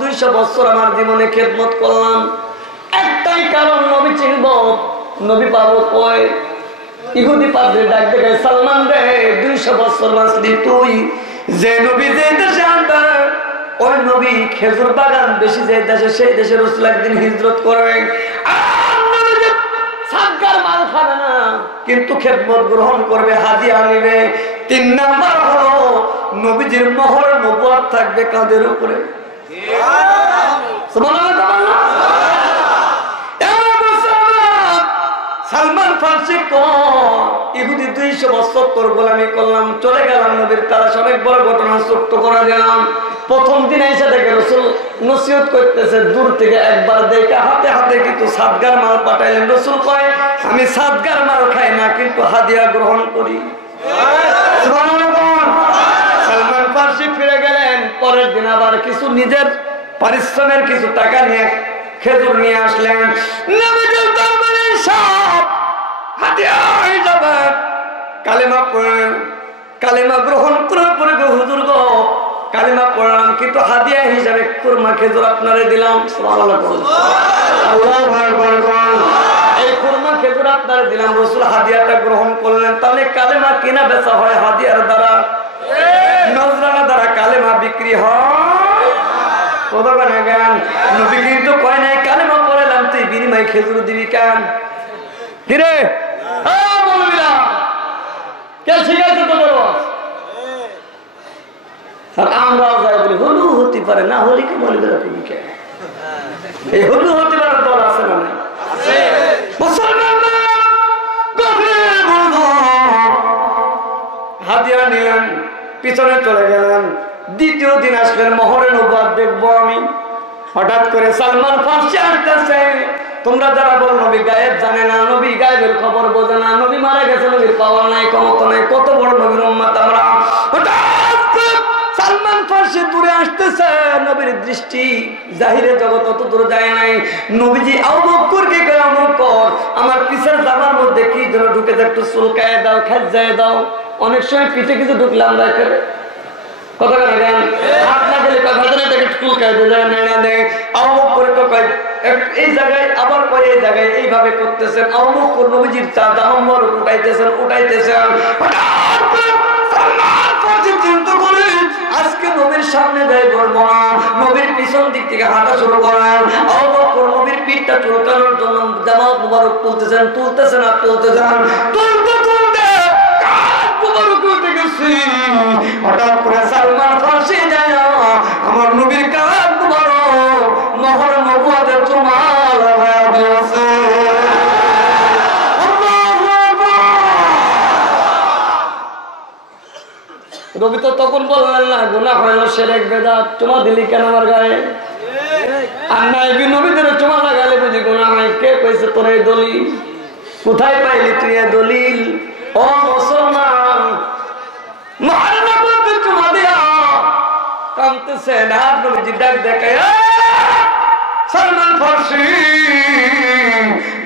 200 বছর আমার জীবনে খেদমত করলাম, একটাই কারণ নবী চিনব, নবী পাবো কয়? ইহুদি পাদ্রী ডাক দেখে, সালমান রে 200 বছর বাঁচলি তুই, যে নবী যে দেশে আনবে ওই নবী খেজুর বাগান বেশি যে দেশে সেই দেশে রাসূল একদিন হিজরত করবেন, সাদকার মাল খাবে না কিন্তু খেদমত গ্রহণ করবে, হাদিয়া নিবে। 3 নাম্বার হলো নবীজির মোহর নবুয়ত থাকবে কাঁধের উপরে। সালমান ফার্সি ইহুদি 200 বছর তোর গোলামি করলাম, চলে গেলাম নবীর তালাশ, অনেক বড় ঘটনা ছোট্ট করে দিলাম। প্রথম দিন এসে দেখে রাসূল নসিহত করতেছে, দূর থেকে একবার দেখে হাতে হাতে কিন্তু সাদগার মাল পাঠাইলেন। রাসূল কয় আমি সাদগার মাল খাই না কিন্তু হাদিয়া গ্রহণ করি। সালমান ফার্সি ফিরে গেলেন, পরের দিন আবার কিছু নিজের পরিশ্রমের কিছু টাকা নিয়ে খেজুর নিয়ে আসলেন। নবীজির দরবারে সব হাদিয়া হিসাবে কালেমা গ্রহণ করার পরে গো হুজুর গো কালেমা পড়লাম কিন্তু হাদিয়া হিসাবে কুরমা খেজুর আপনারে দিলাম। এই কুরমা খেজুর আপনারে দিলাম, রাসূল হাদিয়াটা গ্রহণ করলেন। তাহলে কালেমা কিনা বেচা হয় হাদিয়ার দ্বারা, নজরানা দ্বারা কালেমা বিক্রি হয়। নবী কিন্তু কয় নাই কালেমা পড়লাম তুই বিনিময় খেজুর দিবি কেন? কিরে বলবিরা কে শিখাইছে তোদের? আর আমরাও যাই বলি হলু হতে পারে না, হলি কে বলবে কে? এই হলু হতে পারে দল আছে না? হাদিয়া নিলেন, পিছনে চলে গেলেন। দ্বিতীয় দিন আসলেন, মোহরে নবুয়ত দেখবো আমি। হঠাৎ করে সালমান ফার্সি আসতেছে। তোমরা যারা বল নবী গায়েব জানে না, নবী গায়েবের খবর বোঝে না, নবী মারা গেছে, নবীর পাওয়ার নাই, ক্ষমতা নাই, কত বড় নবীর উম্মত আমরা। সালমান ফার্সি দূরে আসতেছে, নবীর দৃষ্টি জাহিরে জগৎ অত দূরে যায় নাই। নবীজি আবু বকরকে কয় আবু বকর আমার পিছের জামার মধ্যে কি যেন ঢুকে যায়, একটু চুলকায় দাও, খেজায় দাও। অনেক সময় পিঠে কিছু ঢুকলাম রাখে কথা কেন হাত না গেলে চুলকায় যায় না নেই। আবু বকর কয় এই জায়গায় আবার কয় এই জায়গায় এইভাবে করতেছেন। আবু বকর নবীজির জামার উঠাইতেছেন। চিন্তা করে আজকে নবীর সামনে দেয় করবো না, নবীর পিছন দিক থেকে হাঁটা শুরু করেন। আবু বকর নবীর পিঠটা চুলকানোর জন্য জামা মুবারক তুলতেছেন, হঠাৎ করে সালমান ফার্সি যায় আমার নবীর কাজ মুবারক মোহর নবুয়তের চুমাল দিয়েছে। নবী তো তখন বললেন না গুনাহ হলো শিরক বিদআত, চুমা দিলি কেন আমার গায়ে? আর নাইবি নবীদের চুমা লাগালে বুঝি গুনাহ হয়? কে কইছে তোর এই দলিল? কোথায় পাইলি তুই এই দলিল? ও মুসলমান, মোহর নবুয়তের চুমা দিয়া কাঁদতেছে না, নবীজি ডাক দেখায় সালমান ফার্সি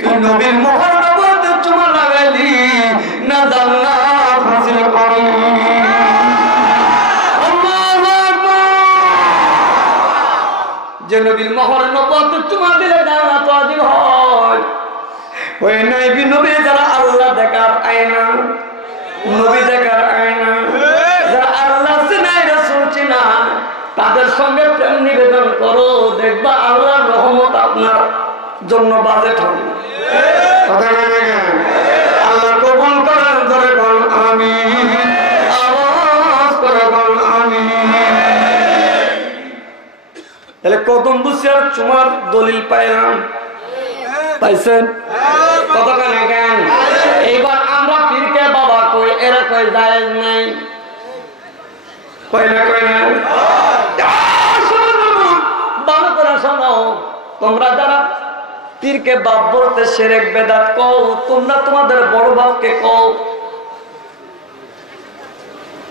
তুই নবীর মোহর নবুয়তের চুমা লাগাইলি না, জান্নাত হাসিল করলি। যে নবীর মোহর নবুয়তের চুমা দিলে জান্নাত ওয়াজিব হয়, ওই নবী নবী যারা আল্লাহ দেখার আয়না, নবী দেখার আয়না, যারা আল্লাহ চিনায় রাসূল চিনায়, তাদের সঙ্গে প্রেম নিবেদন করো, দেখবা আল্লাহর রহমত আপনার জন্য বাজেট হবে। আল্লাহ কবুল করার ধরে বল আমিন, আওয়াজ করে বল আমিন। তাহলে কদম বুসিয়ার চুমার দলিল পাইলাম, পাইছেন? কতটা না জ্ঞান। এইবার আমরা পীরকে বাবা কই, এরা কই জায়েজ নাই, কই না ভালো করে শোনো। তোমরা যারা পীরকে বাপ বলতে শিরক বিদআত কও, তোমরা তোমাদের বড় বাপকে কও।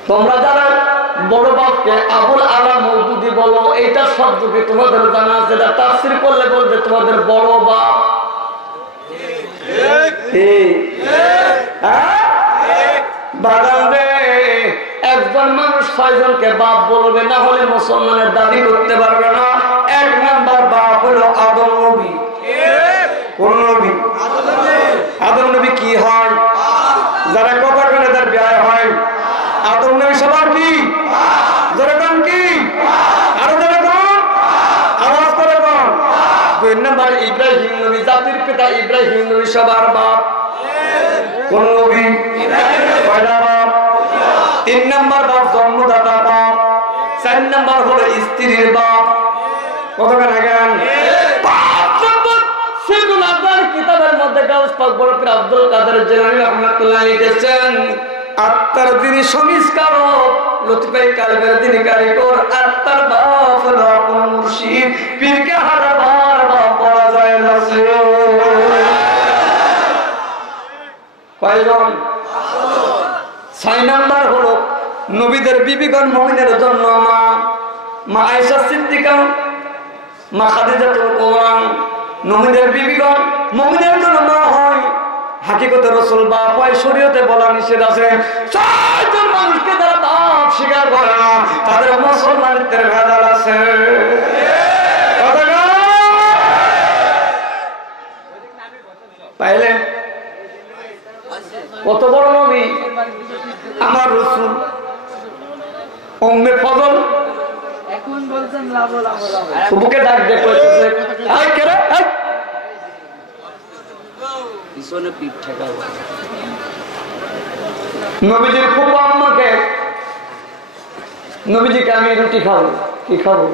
তোমরা যারা বড় বাপকে আবুল আলা মওদুদি বলো, এইটা শব্দ কি তোমাদের জানা আছে? এটা তাফসীর করলে বলবে তোমাদের বড় বাপ। একজন মানুষ 6 জনকে বাপ বলবে, না হলে মুসলমানের দাবি করতে পারবে না। 1 নাম্বার বাপ হলো আদম নবী। কোন নবী? আদম নবী কি হয়? যারা কথা বলে তার বিয়ে হয়। আদম নবী সবার কি? যারা কি? আরো যারা ইব্রাহিম নবী, জাতির পিতা ইব্রাহিম নবী সবার বাপ। কোন নবী? কয়টা বাপ? 3 নম্বর বাপ জন্মদাতা বাপ, 4 নম্বর হলো স্ত্রীর বাপ। কতখানি জ্ঞান? 5 নম্বর সেগুল আজহার কিতাবের মধ্যে গাউস পাক বড় পীর আব্দুল কাদের জিলানী রাহমাতুল্লাহ লিখেছেন, আত্মার যিনি সংস্কারক, লতিফায়ে কালবের যিনি কারিগর, আত্মার বাপ হলো কোন মুর্শিদ, পীরকে হারাবার বাপ বলা যায় না। কয়জন? 6 নম্বর হলো নবীদের বিবিগণ মুমিনের জন্য মা, মা আয়েশা সিদ্দিকা, মা খাদিজাতুল কুবরা। মুমিনের বিবিগণ মুমিনের জন্য মা হয়, হাকিকতে রাসূল বাপ হয়, শরীয়তে বলা নিষেধ আছে। 6 জন মানুষকে যারা বাপ স্বীকার করে না তাদের মুসলমানদের ভেজাল আছে। পাইলেন কত বড় নবী আমার রাসূল উম্মে ফজল। এখন বলছেন লাভো লাভো লাভো, বুকে ডাক দিয়ে কইতেছে, আই কে রে, পিছনে পিঠ ঠেকাও। নবীজির ফুপু আম্মাকে, নবীজিকে আমি রুটি খাবো, কি খাবো?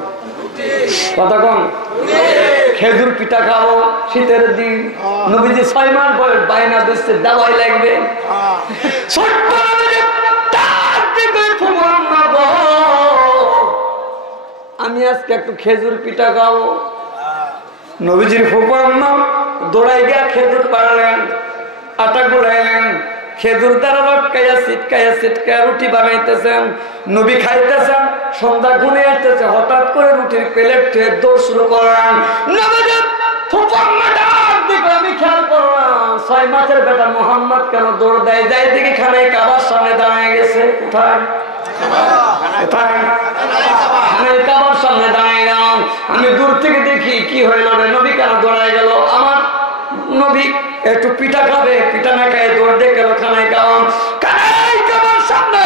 কথা কন। খেজুর পিঠা খাবো শীতের দিন। নবীজি 6 মাস বয়স, বায়না দিচ্ছে দাওয়াই লাগবে। আমি আজকে একটু খেজুর পিঠা খাবো। নবীজির ফুপু আম্মা দৌড়াই গিয়া খেজুর পাড়লেন, আটা গুলাইলেন, খেজুর দ্বারা লটকাইয়া সিটকাইয়া রুটি বানাইতেছেন। নবী খাইতেছেন, সন্ধ্যা গুনে আসতেছে, হঠাৎ করে রুটির প্লেট থেকে দৌড় শুরু করলেন। নবীজির ফুপু আম্মা ডাক দিকে আমি খেয়াল করলাম 6 মাসের বেটা মুহাম্মদ কেন দৌড় দেয়, যাই দিকে খানায় কাবার সামনে দাঁড়িয়ে গেছে। কোথায়? কাবার সামনে দাঁড়াইলাম। আমি দূর থেকে দেখি কি হইল রে, নবী কেন দৌড়ায় গেল? আমার নবী একটু পিঠা খাবে, পিঠা না খায় দৌড় দিয়ে গেল খানায় কাবাম। কাবার সামনে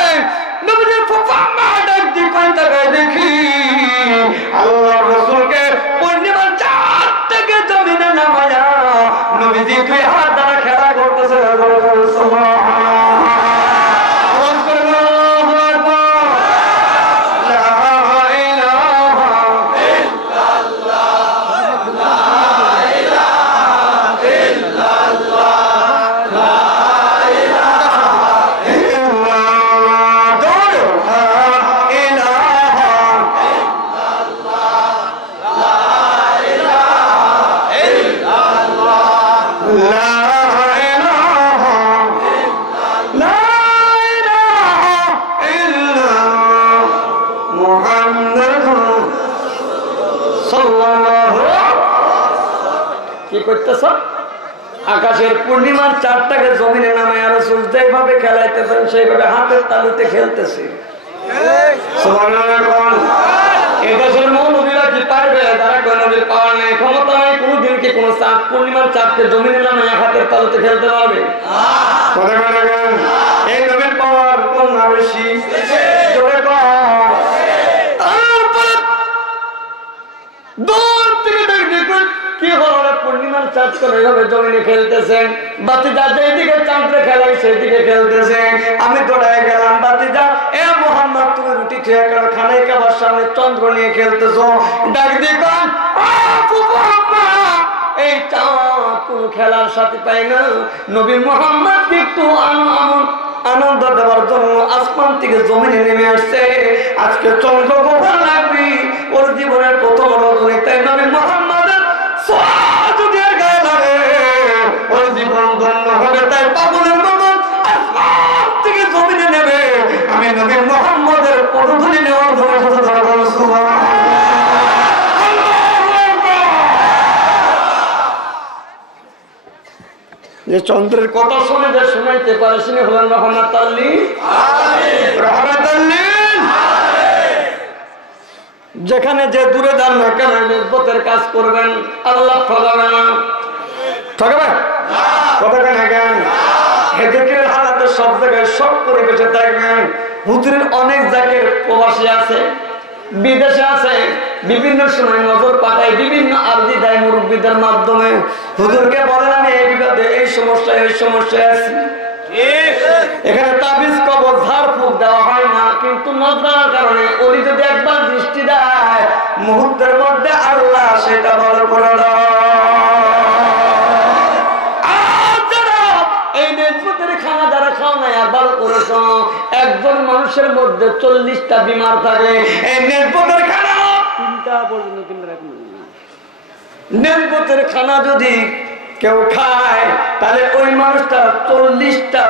নবীজির ফুফু আম্মা ডাক দিয়ে কোন জায়গায় দেখি আল্লাহর রাসূলকে পূর্ণিমার চাঁদ থেকে জমিনে নামায়া নবীজি 2 হাত দ্বারা খেলা করতেছে। সুবহানাল্লাহ। কি করতেছ? আকাশের পূর্ণিমার চাঁদটাকে জমিনে নামায় রাসূল যেভাবে খেলাইতেছেন সেইভাবে হাতের তালুতে খেলতেছে। সুবহানাল্লাহ। এদেশের মৌলবীরা কি পারবে? তারা কোন নবীর পাওয়ার নেই, ক্ষমতা নেই, কোনদিন কি কোন চাঁদ পূর্ণিমার চাঁদকে জমিনে নামায় হাতের তালুতে খেলতে পারবে? এই নবীর পাওয়ার কোন না বেশি? জোরে কর। তারপরে দূর থেকে দেখবেন কি হলো, পূর্ণিমার চাঁদ করে এইভাবে জমিনে খেলতেছেন। বাতিজা যেদিকে চাঁদরে খেলাই সেদিকে খেলতেছে। আমি দৌড়ায় গেলাম, বাতিজা এ মুহাম্মদ তুমি রুটি খেয়ে গেল খানায় কাবার সামনে চন্দ্র নিয়ে খেলতেছো। ডাক দিয়ে কন, এই চাঁদ কোন খেলার সাথে পাই না। নবী মুহাম্মদ একটু আনন্দ দেওয়ার জন্য আসমান থেকে জমিনে নেমে আসছে। আজকে চন্দ্র গ্রহণ লাগবি ওর জীবনের প্রথম রজনী, তাই নবী মুহাম্মদের যদি গায়ে লাগে ওর জীবন ধন্য হবে। তাই পাগলের মতো আসমান থেকে জমিনে নেবে, আমি নবী মুহাম্মদের পদধূলি নেওয়ার জন্য যে চন্দ্রের কথা শুনে যে শুনাইতে পারে শুনে হলেন রহমাতুল লিল আলামিন। যেখানে যে দূরে যান না কেন নিসবতের কাজ করবেন, আল্লাহ ঠকাবে না। ঠকাবে? কথা কেন জ্ঞান হেদিকের হালাতে সব জায়গায় সব পরিবেশে থাকবেন। হুজুরের অনেক জায়গায় প্রবাসী আছে, বিদেশে আছে, বিভিন্ন সময় নজর পাঠায়, বিভিন্ন আরজি দেয় মুরব্বীদের মাধ্যমে। হুজুরকে বলেন আমি এই বিপদে, এই সমস্যায়, এই সমস্যায় আছি। এখানে তাবিজ কবজ ঝাড় ফুঁক দেওয়া হয় না, কিন্তু নজরার কারণে ওই যদি একবার দৃষ্টি দেয় মুহূর্তের মধ্যে আল্লাহ সেটা ভালো করে দেয়। এই নেজমতের খানা যারা খাও নাই আর ভালো করে শোনো, একজন মানুষের মধ্যে 40টা বিমার থাকে। এই নেজমতের খানা 3টা পর্যন্ত নেজমতের খানা যদি কেউ খায় তাহলে ওই মানুষটা 40টা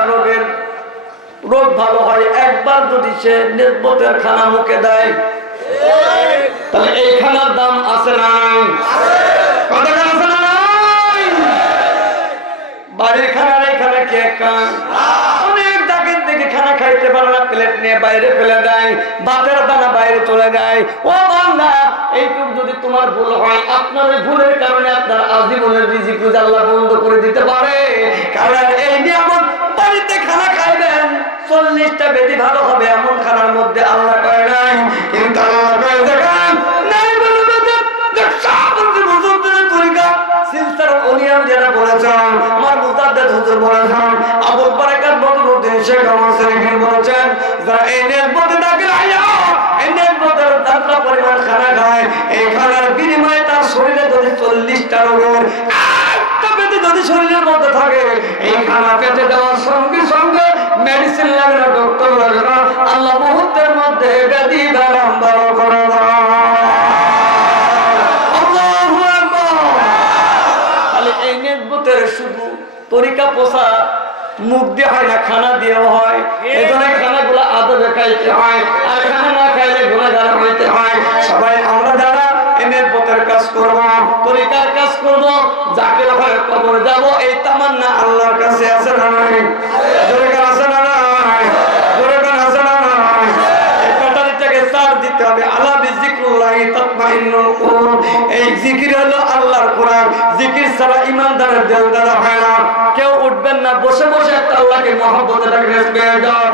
রোগ ভালো হয় একবার যদি সে নেজমতের খানা মুখে দেয়। তাহলে এই খানার দাম আছে নাই? বাড়ির খানার এখানে কে খান? অনেক জায়গার থেকে খানা খাইতে পারে না, প্লেট নিয়ে বাইরে ফেলে দেয়, ভাতের দানা বাইরে চলে যায়। ও বান্দা, এইটুকু যদি তোমার ভুল হয়, আপনার ওই ভুলের কারণে আপনার আজীবনের রিজিক আল্লাহ বন্ধ করে দিতে পারে। কারণ এই নিয়ামত বাড়িতে খানা খাইবেন 40টা বেদি ভালো হবে এমন খানার মধ্যে আল্লাহ কয় নাই। কিন্তু আল্লাহ কয় দেখেন নাই বলে আমার মুজাদ্দেদ হুজুর বলেছেন, আবুল বারাকাত বদরুদ্দিন শেখ আমার শরীফ বলেছেন, যারা এই নেজমতে দাখিল হইয়া এই নেজমতের দাদরা পরিমাণ খানা খায়, এই খানার বিনিময়ে তার শরীরে যদি 40টা রোগের একটা পেটে যদি শরীরের মধ্যে থাকে, এই খানা পেটে দেওয়ার সঙ্গে সঙ্গে মেডিসিন লাগে না, ডক্টর লাগে না, আল্লাহ মুহূর্তের মধ্যে ব্যাধি ব্যারাম ভালো করে দেয়। শুধু তরিকা পোষা মুখ দিয়ে হয় না, খানা দিয়েও হয়। এই জন্য খানাগুলো আদবে খাইতে হয়, আর খানা না খাইলে গুনাহগার হইতে হয়। সবাই আমরা যারা এনের পথের কাজ করব, তরিকার কাজ করব, যাকে ওখানে কবরে যাব, এই তামান্না আল্লাহর কাছে আছে না নাই? জোরে কার আছে না নাই? জোরে কার আছে না নাই? এই ব্যাটারিটাকে চার্জ দিতে হবে। আলা বিযিকরিল্লাহি তাতমাইন্নুল কুলুব। এই জিকির হলো আল্লাহর কোরআন। জিকির ছাড়া ইমানদারের দিল দাঁড়া হয় না। কেউ উঠবেন না, বসে বসে একটা আল্লাহকে মহব্বতে ডাকলে পেয়ে যাও।